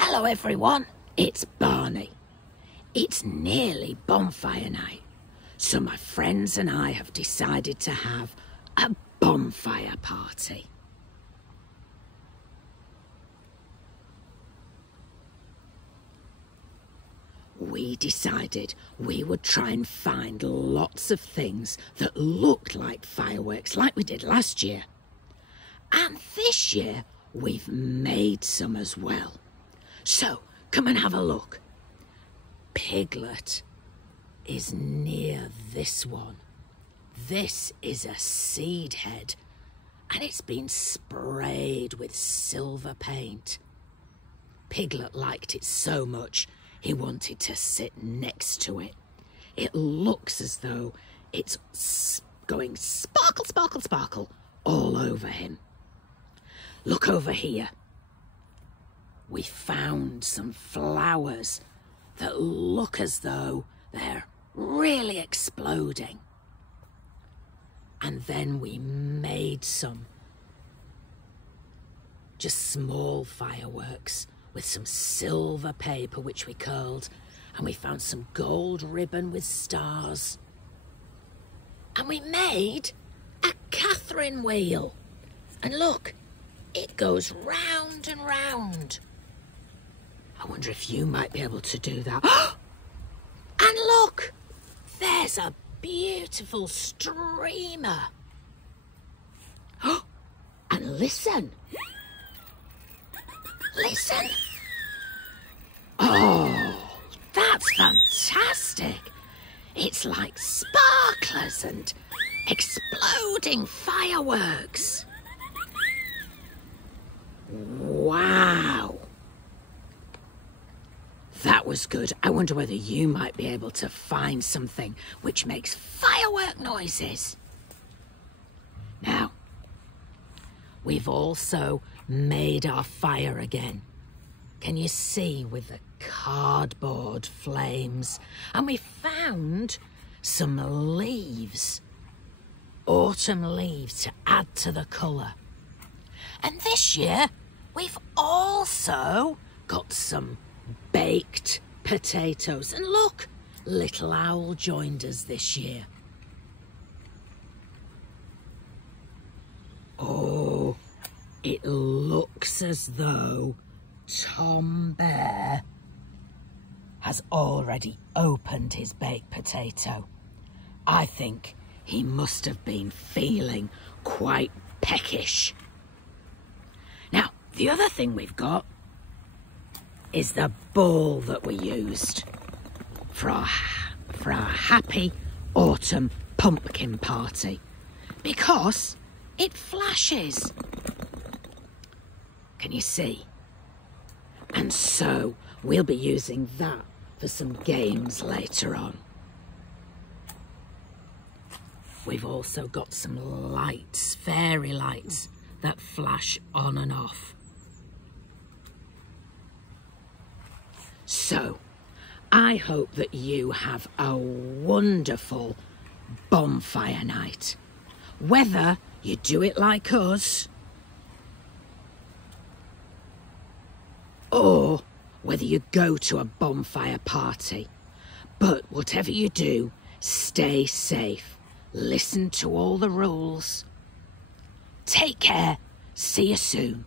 Hello everyone, it's Barney. It's nearly bonfire night, so my friends and I have decided to have a bonfire party. We decided we would try and find lots of things that looked like fireworks like we did last year. And this year we've made some as well. So come and have a look. Piglet is near this one. This is a seed head and it's been sprayed with silver paint. Piglet liked it so much he wanted to sit next to it. It looks as though it's going sparkle, sparkle, sparkle all over him. Look over here. We found some flowers that look as though they're really exploding. And then we made some just small fireworks with some silver paper which we curled, and we found some gold ribbon with stars. And we made a Catherine wheel. And look, it goes round and round. I wonder if you might be able to do that. And look, there's a beautiful streamer. And listen. Listen. Oh, that's fantastic. It's like sparklers and exploding fireworks. Wow. That was good. I wonder whether you might be able to find something which makes firework noises. Now, we've also made our fire again. Can you see with the cardboard flames? And we found some leaves, autumn leaves to add to the colour. And this year, we've also got some baked potatoes. And look, Little Owl joined us this year. Oh, it looks as though Tom Bear has already opened his baked potato. I think he must have been feeling quite peckish. Now, the other thing we've got is the ball that we used for our happy autumn pumpkin party, because it flashes. Can you see? And so we'll be using that for some games later on. We've also got some lights, fairy lights, that flash on and off. So, I hope that you have a wonderful bonfire night. Whether you do it like us, or whether you go to a bonfire party. But whatever you do, stay safe. Listen to all the rules. Take care. See you soon.